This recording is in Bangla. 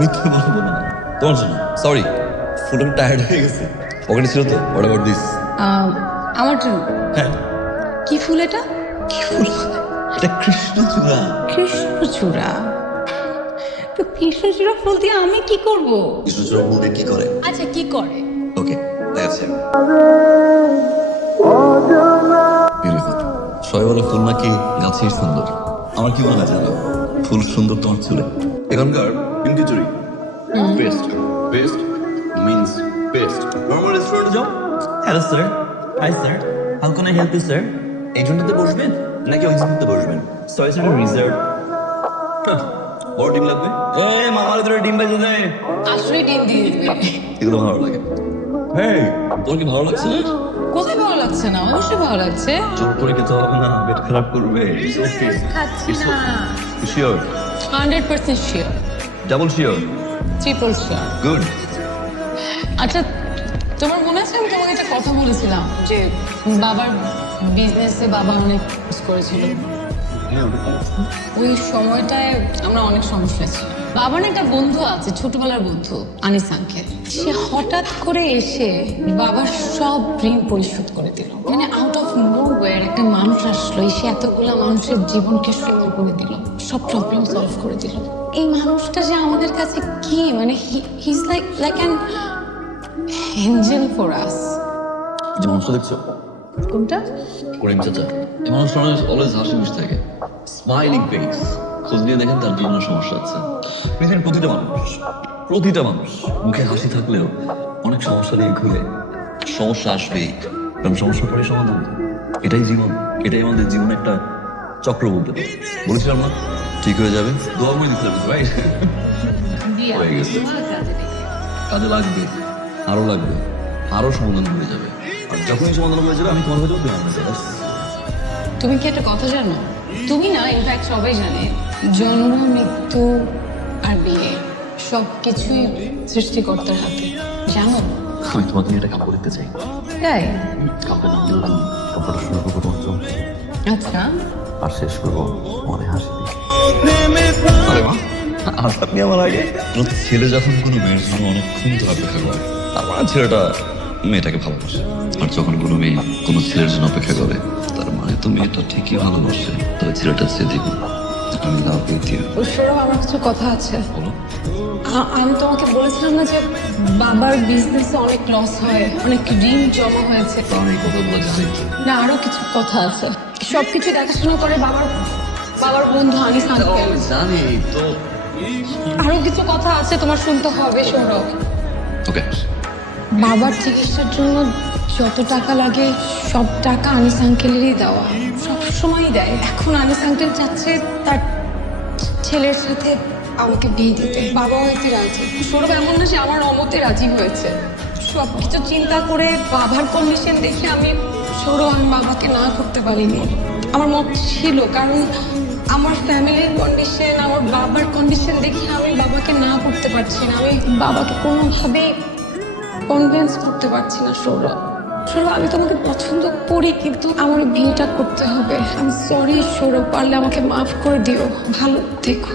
মিথ্যে বলবো না তোমার জন্য। সরি, ফুল টায়ার্ড হয়ে গেছে, পকেটে ছিল তো। What about this? আমার জন্য? হ্যাঁ। কি ফুল এটা? কি ফুল? এটা কৃষ্ণচূড়া। কৃষ্ণচূড়া? তো কৃষ্ণচূড়া ফুল দিয়ে আমি কি করব? কৃষ্ণচূড়া ফুল দিয়ে কি করে? আচ্ছা, কি করে? ওকে, দেখাচ্ছি। বিউটিফুল। সবাই বলে ফুল নাকি গাছের সুন্দর। আমার কি মনে হয় জানো, ফুল সুন্দর তোমার চুলে। এখনকার ইন্ডিচুরি best best means best. Normal রেস্টুরেন্টে যাও, hello sir, hi sir, how can I help you sir? এই জন্যতে বসবেন নাকি ওই জন্যতে বসবেন? Sorry sir, reserve. বড় ডিম লাগবে? এই মামার ভিতরে ডিম ভেজে দেয়। আসলে ডিম দিয়ে দিবে। এগুলো ভালো লাগে। হেই, তোর কি ভালো লাগছে না? কোথায় ভালো লাগছে না? অবশ্যই ভালো লাগছে। জোর করে খেতে হবে না, পেট খারাপ করবে। খাচ্ছি না। Sure? 100% sure. Double sure? Triple sure. Good. আচ্ছা, তোমার মনে আছে আমি তোমাকে একটা কথা বলেছিলাম যে বাবার বিজনেসে বাবা অনেক খরচ করেছিল? ওই সময়টায় আমরা অনেক সমস্যা ছিল। বাবার একটা বন্ধু আছে, ছোটবেলার বন্ধু, আনিস আঙ্কেল। সে হঠাৎ করে এসে বাবার সব ঋণ পরিশোধ করে দিল। মানে আউট অফ নোওয়্যার একটা মানুষ আসলো, এসে এতগুলা মানুষের জীবনকে সুন্দর করে দিল, সব প্রবলেম সলভ করে দিল। এই মানুষটা যে আমাদের কাছে কি, মানে he is like an Angel for us. যে মানুষটা দেখছো, কোনটা? করিম চাচা। এই মানুষটা অলওয়েজ হাসি খুশি থাকে, স্মাইলিং ফেস। খোঁজ নিয়ে দেখেন তার জীবনের সমস্যা আছে। পৃথিবীর প্রতিটা মানুষ মুখে হাসি থাকলেও অনেক সমস্যা নিয়ে ঘুরে। সমস্যা আসবেই, কারণ সমস্যা পরে সমাধান। এটাই জীবন, এটাই আমাদের জীবনে একটা চক্র বলতে পারি। বলেছিলাম না ঠিক হয়ে যাবে, দোয়া করে দিতে হবে, রাইট? হয়ে গেছে। কাজে লাগবে, আরো লাগবে, আরো সমাধান হয়ে যাবে। আর যখনই সমাধান হয়ে যাবে আমি তোমার হয়ে যাবো। তুমি কি একটা কথা জানো? তুমি না, ইনফ্যাক্ট সবাই জানে, জন্ম, মৃত্যু আর বিয়ে সবকিছুই সৃষ্টিকর্তার হাতে, জানো? আমি তোমাকে নিয়ে একটা কাপড় দিতে চাই। তাই? কাপড়ের নাম দিলাম, কাপড়টা শুরু করবো তোমার জন্য, আচ্ছা। আর শেষ করবো মনে হাসি দিয়ে। আরে মা, আর আপনি আমার আগে। ছেলে যখন কোনো মেয়ের জন্য অনেকক্ষণ ধরে অপেক্ষা করে, তার মানে ছেলেটা মেয়েটাকে ভালোবাসে। আর যখন কোনো মেয়ে কোনো ছেলের জন্য অপেক্ষা করে, তার মানে তো মেয়েটা ঠিকই ভালোবাসে। তবে ছেলেটা চেয়ে দিবি, আমি লাভ উইথ ইউ। সৌরভ, আমার কিছু কথা আছে। বলো। আমি তোমাকে বলেছিলাম না যে বাবার বিজনেসে অনেক লস হয়, অনেক ঋণ জমা হয়েছে। আমি এই কথাগুলো জানি। না, আরো কিছু কথা আছে। সবকিছু দেখাশোনা করে বাবার বন্ধু আনিস আঙ্কেল। জানি তো। আরো কিছু কথা আছে, তোমার শুনতে হবে সৌরভ। ওকে। বাবার চিকিৎসার জন্য যত টাকা লাগে সব টাকা আনিস আঙ্কেলেরই দেওয়া, সবসময়ই দেয়। এখন আনিস আঙ্কেল চাচ্ছে তার ছেলের সাথে আমাকে বিয়ে দিতে। বাবাও এতে রাজি। সৌরভ, এমন না যে আমার অমতে রাজি হয়েছে। সবকিছু চিন্তা করে বাবার কন্ডিশন দেখে আমি বাবাকে না করতে পারিনি। আমার মত ছিল, কারণ আমার ফ্যামিলির কন্ডিশন, আমার বাবার কন্ডিশন দেখে আমি বাবাকে না করতে পারছি না। আমি বাবাকে কোনোভাবেই কনভিন্স করতে পারছি না। সৌরভ, আমি তোমাকে পছন্দ করি, কিন্তু আমার বিয়েটা করতে হবে। আমি সরি সৌরভ, পারলে আমাকে মাফ করে দিও। ভালো থেকো।